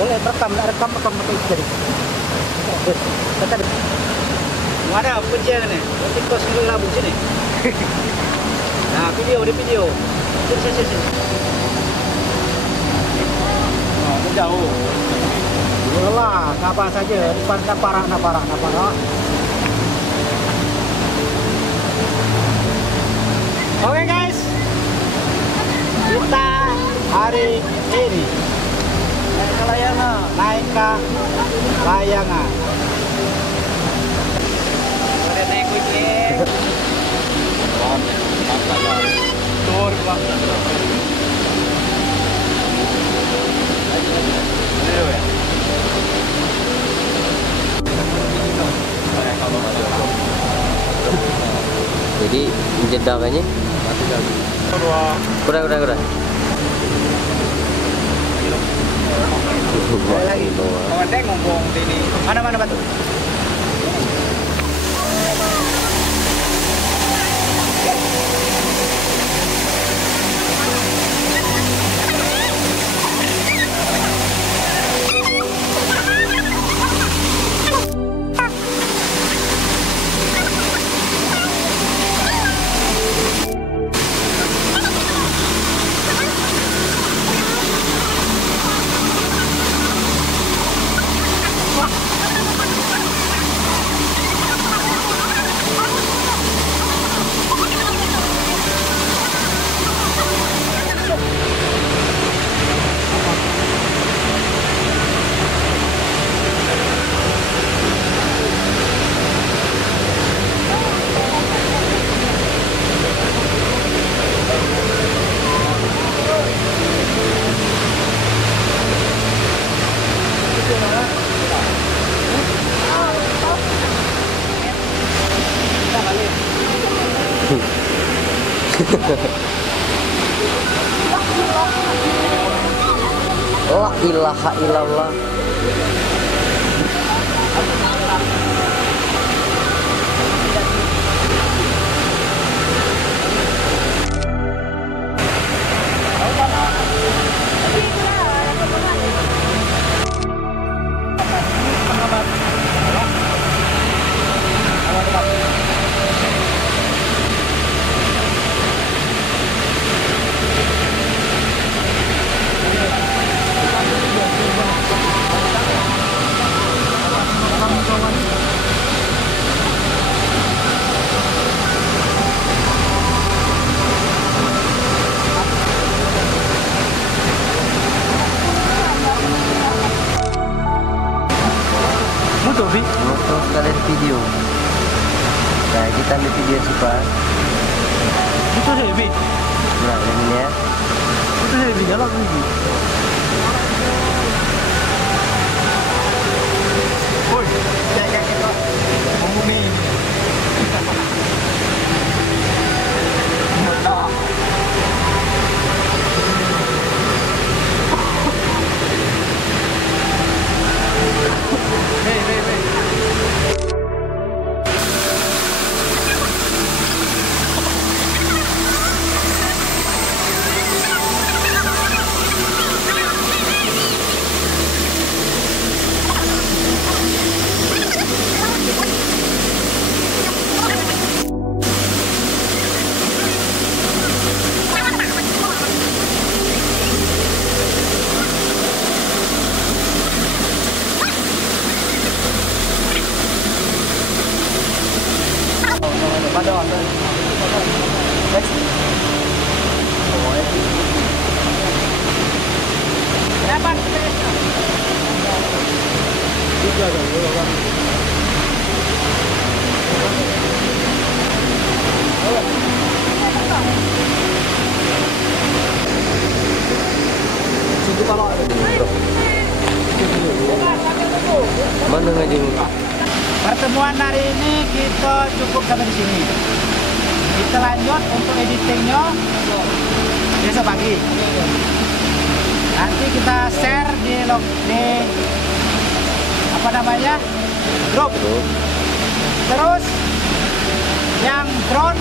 Boleh rekam, nak rekam pakai jadi. Ada kuncian ni. Nanti kau sendiri labu sini. Nah, video di video. Sini. Oh, jauh. Lah, apa saja. Depan naparak. Oke guys, kita hari ini naik ke layangan. Udah naik kucing. Tur bang. Jadi jedakannya kurang. Lagi. Kawan ngomong ini. Mana batu? La ilaha illallah. Foto sekalian video. Nah, kita ambil video sih Pak. Itu heavy. Nah, ini ya. Itu heavy dalam ini. Oi, jaga kita. Bumi ini. Hey. Mana ngaji? Pertemuan hari ini kita cukup sampai di sini. Kita lanjut untuk editingnya besok pagi. Nanti kita share di apa namanya grup. Terus yang drone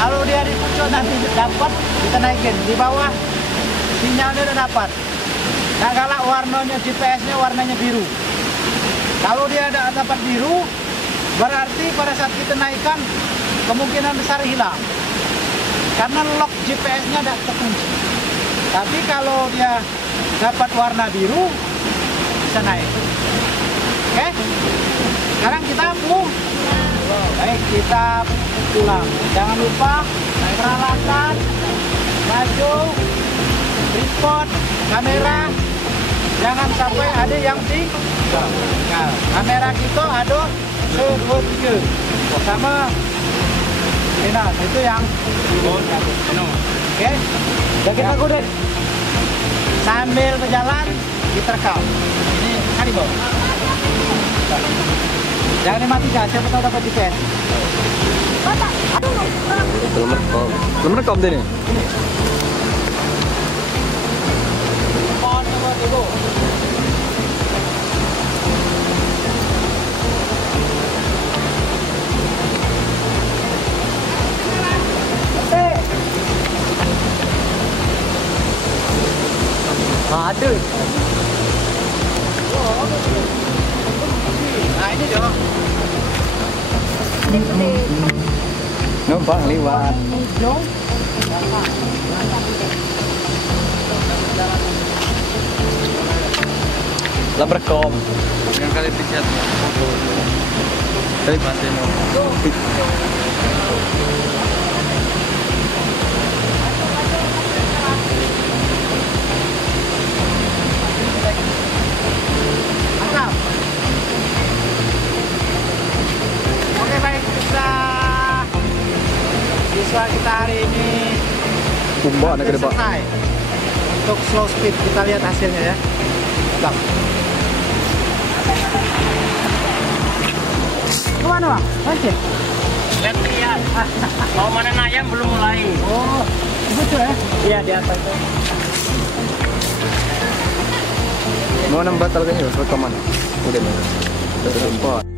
kalau dia di puncak nanti dapat kita naikin di bawah sinyalnya udah dapat. Nah, kalau warnanya GPS-nya warnanya biru. Kalau dia ada dapat biru, berarti pada saat kita naikkan kemungkinan besar hilang. Karena lock GPS-nya tidak terkunci. Tapi kalau dia dapat warna biru, bisa naik. Oke? Sekarang kita pulang. Baik, kita pulang. Jangan lupa peralatan, baju, tripod, kamera. Jangan sampai ada yang tinggal. Nah, kamera kita ada se-3 sama itu yang oke. Jaga aku deh. Sambil berjalan kita rekam. Ini kali bawah. Jangan dimatikan, siapa tahu dapat GPS. Belum rekam deh nih. Aduh. Nah ini dong. Numpang lewat. Lah berkom. Yang kali picat foto. Kali paseno. Mantap. Oke, baik, siswa kita hari ini selesai. Untuk slow speed kita lihat hasilnya ya. Mantap. Kemana bang? Lanjut. Lihat. Mau mana ayam belum mulai. Oh, betul ya? Iya di atas itu. Mau nambah kalau gini rekaman. Udah. Sudah sempat.